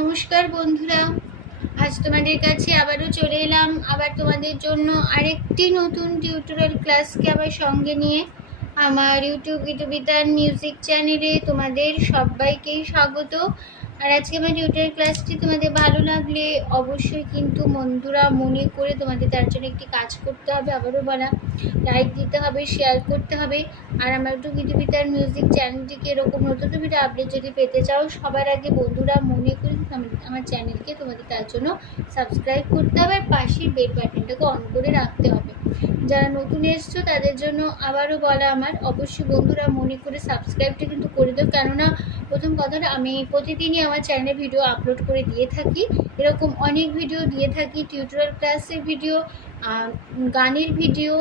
নমস্কার বন্ধুরা, আজ তোমাদের কাছে আবারও চলে এলাম আবার তোমাদের জন্য আরেকটি নতুন টিউটোরিয়াল ক্লাসকে আবার সঙ্গে নিয়ে। আমার ইউটিউব গীতবিতান মিউজিক চ্যানেলে তোমাদের সবাইকেই স্বাগত। আর আজকে আমার টিউটোরিয়াল ক্লাসটি তোমাদের ভালো লাগলে অবশ্যই কিন্তু বন্ধুরা মনে করে তোমাদের তার জন্য একটি কাজ করতে হবে, আবারও বলা, লাইক দিতে হবে, শেয়ার করতে হবে। আর আমার ইউটিউব গীতবিতান মিউজিক চ্যানেলটিকে এরকম নতুন ভিডিও আপডেট যদি পেতে চাও, সবার আগে বন্ধুরা মনে করে আমার চ্যানেলকে তোমাদের তার জন্য সাবস্ক্রাইব করতে হবে আর পাশের বেল বাটনটাকে অন করে রাখতে হবে। যারা নতুন এসছো তাদের জন্য আবারও বলা আমার, অবশ্যই বন্ধুরা মনে করে সাবস্ক্রাইবটা কিন্তু করে দাও, কেননা প্রথম কথাটা আমি প্রতিদিনই আমার চ্যানেলে ভিডিও আপলোড করে দিয়ে থাকি, এরকম অনেক ভিডিও দিয়ে থাকি, টিউটোরিয়াল ক্লাসের ভিডিও, গানের ভিডিও,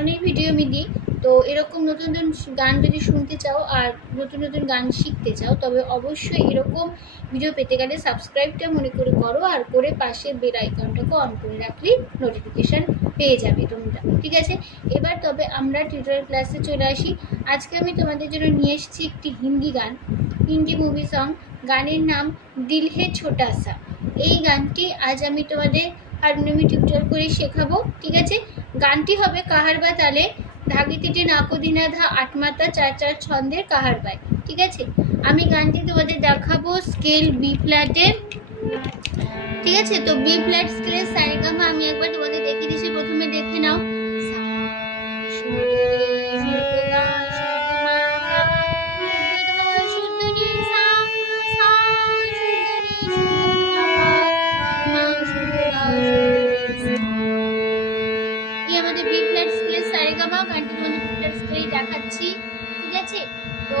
অনেক ভিডিও আমি দিই। তো এরকম নতুন নতুন গান যদি শুনতে চাও আর নতুন নতুন গান শিখতে চাও, তবে অবশ্যই এরকম ভিডিও পেতে গেলে সাবস্ক্রাইবটা মনে করে করো, আর করে পাশে বেল আইকনটাকে অন করে রাখলেই নোটিফিকেশান পেয়ে যাবে তোমরা, ঠিক আছে? এবার তবে আমরা টিউটোরিয়াল ক্লাসে চলে আসি। আজকে আমি তোমাদের জন্য নিয়ে এসেছি একটি হিন্দি গান, হিন্দি মুভি সং। গানের নাম দিল হে ছোটা সা। এই গানটি আজ আমি তোমাদের হারমোনিয়ামে টিউটোরিয়াল করে শেখাবো, ঠিক আছে? গানটি হবে কাহারবা তালে, ধাগে তিটে নাকদিনা ধা আটমাতা চার চার ছন্দের কাহারবায়, ঠিক আছে? আমি গানটি তোমাদের দেখাবো স্কেল বি ফ্ল্যাটের, ঠিক আছে? তো বি ফ্ল্যাট স্কেলের সারেগামা আমি একবার তোমাদের দেখিয়ে দিচ্ছি, প্রথমে দেখে নাও। আমাদের বি ফ্ল্যাট স্কেলের সারেগামা, গানটি তোমাদের বি ফ্ল্যাট স্কেলেই দেখাচ্ছি, ঠিক আছে? তো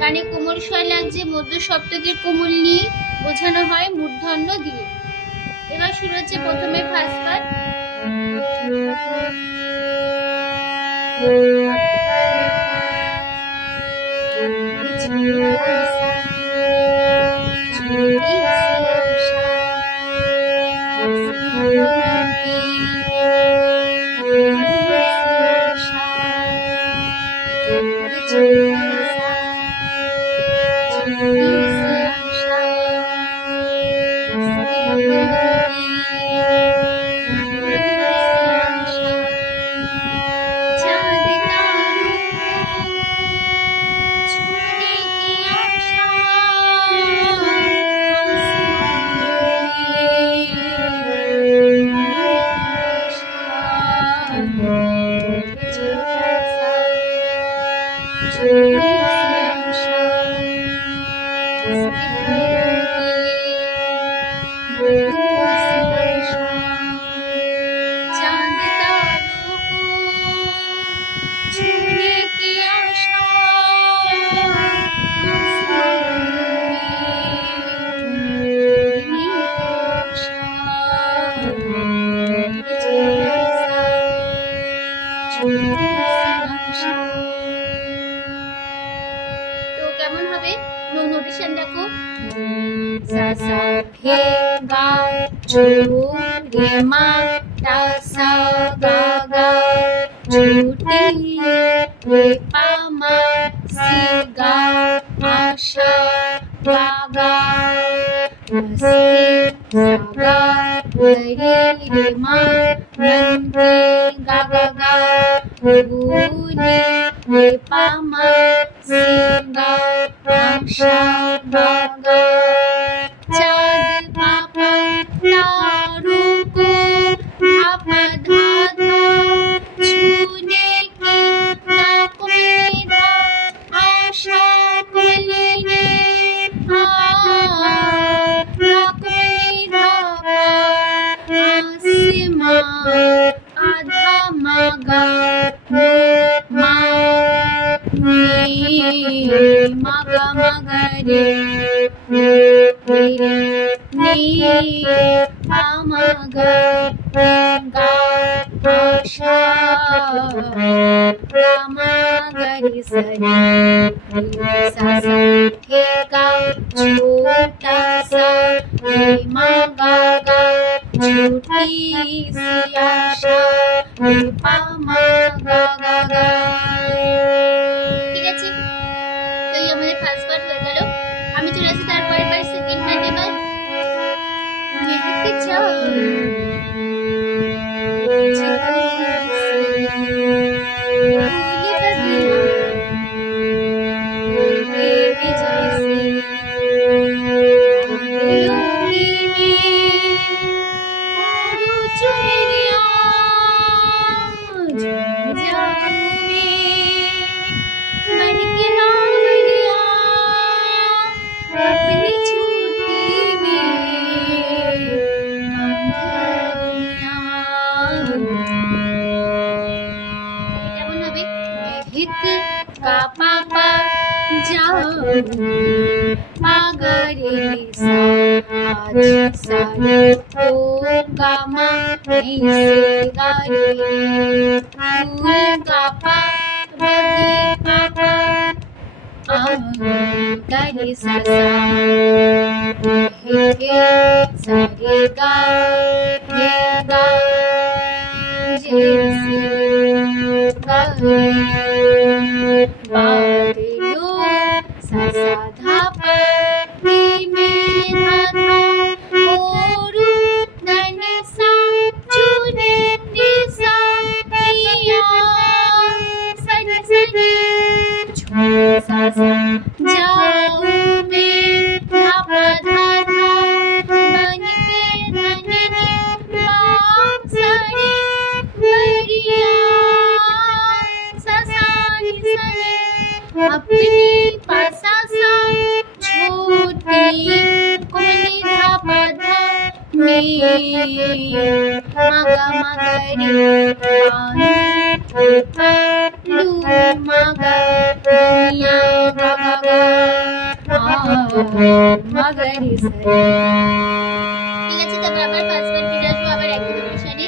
গানে কোমল স্বর লাগছে, মধ্য সপ্তকের কোমল নিয়ে বোঝানো হয় মূর্ধন্য দিয়ে। এবার শুরু হচ্ছে প্রথমে ফার্স্ট পার্ট। তো কেমন হবে নোটেশন দেখো, সা সা হে গা চু রে মা টা সা গা গা চুটি রে পা মা সি গা আশা গা গা সি সা গা রে রে মা মন্ত্রে গা গা গা বুনি রে পা মা সি গা আশা গা গা চাঁদ পাপা তারু কো ধাপা ধা ধা ছুনে কি নাক মেরা আশা কলি রে নাক মেরা আসিমা আধা মাগা মা মাগা মাগা রে নি আমাগা গা আশা রামাগরি সরি সা সা হে গা ছোটা সা রে মা গা গা ছুটি সি আশা রে পা মা গা গা গা, ঠিক আছে? তো এই আমাদের ফার্স্ট পার্ট হয়ে গেল। আমি চলে আসি তারপরে পাই সেকেন্ড পার্ট। এবার মেহেক চাও का पापा जाओ मागरे सा आज सारे ओ गामा नहीं से गारे फूल का बगी पापा गरे सा हे सारे गा हे गा जैसे बादलो सा सा धा पा नी में धा धा ओरू धनी सा चुने नी सा पिया सनी सनी छो सा सा जाऊं मैं धा पा धा धा बन के धनी बाप सारी बढ़िया अपनी पासा सा छोटी कोनी धा पधा में मगा मगरी लू मगा दुनिया गगा मगरी सरी। ঠিক আছে, তারপর আবার পাঁচবার ফিরে আসবো আবার একই অনুসারে।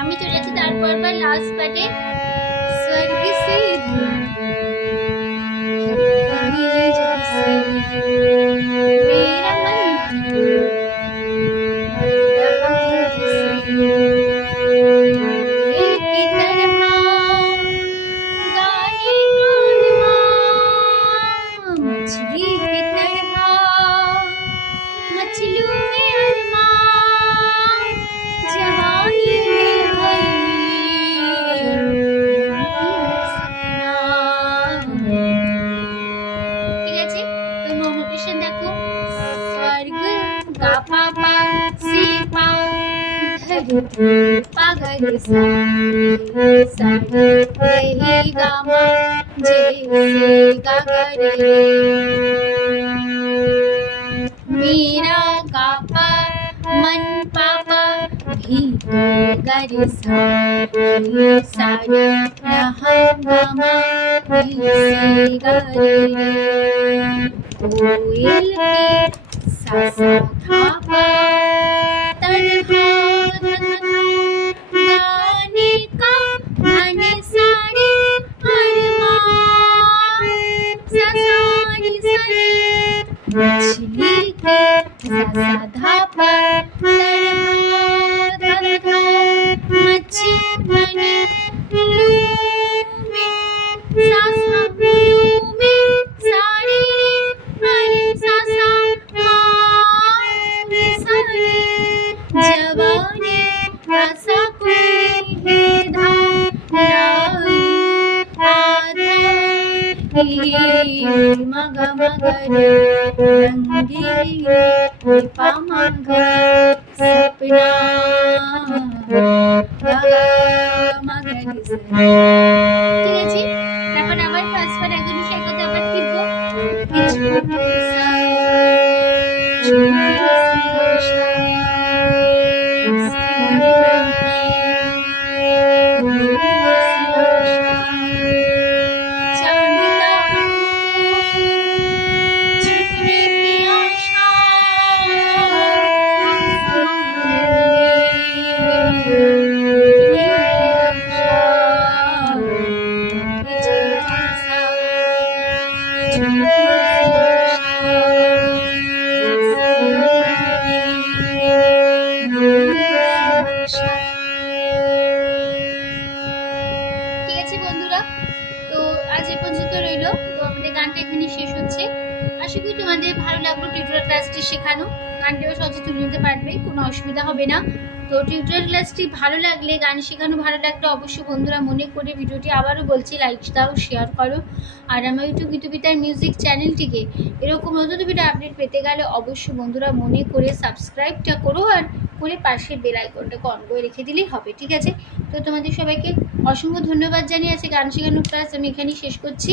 আমি চলে যাচ্ছি তারপর লাস্ট পার্টে স্বর্গ সে मेरा पागल सा रे गामा जैसे गगरे मेरा गापा मन पापा भी गरे सा रहा गामा जैसे गगरे कोयल के सा सा थापा तरहा गाने का गाने सारे अरमान ससारी सरे मछली के ससा धापा तरहा तरहा मच्छी बने लू में सासा लू में सारे अरे सासा माँ सारे जवानी आशा कोई भेदा राई आधा मग मगरे रंगी पामग सपना मगरी ঠিক আছে। তারপর আবার পাঁচবার একজন সাথে আবার ফিরবো কিছু আজ এই পর্যন্ত রইলো। তো আমাদের গানটা এখানে শেষ হচ্ছে। আশা করি তোমাদের ভালো লাগলো টিউটোরিয়াল ক্লাসটি শেখানো। গানটিও সহজে তুলে নিতে পারবে, কোনো অসুবিধা হবে না। তো টিউটোরিয়াল ক্লাসটি ভালো লাগলে, গান শেখানো ভালো লাগলে অবশ্যই বন্ধুরা মনে করে ভিডিওটি আবারও বলছি লাইক দাও, শেয়ার করো। আর আমার ইউটিউব গীতবিতার মিউজিক চ্যানেলটিকে এরকম নতুন ভিডিও আপডেট পেতে গেলে অবশ্যই বন্ধুরা মনে করে সাবস্ক্রাইবটা করো, আর করে পাশের বেল আইকনটাকে অন করে রেখে দিলেই হবে, ঠিক আছে? তো তোমাদের সবাইকে অসংখ্য ধন্যবাদ জানিয়ে আছে গান শেখানোর ক্লাস আমি এখানেই শেষ করছি।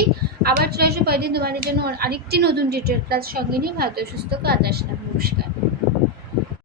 আবার চলে আসবো কয়েকদিন তোমাদের জন্য আরেকটি নতুন টিউটোরিয়াল ক্লাস সঙ্গে নিয়ে। ভালো সুস্থ কাজ আসলাম। নমস্কার।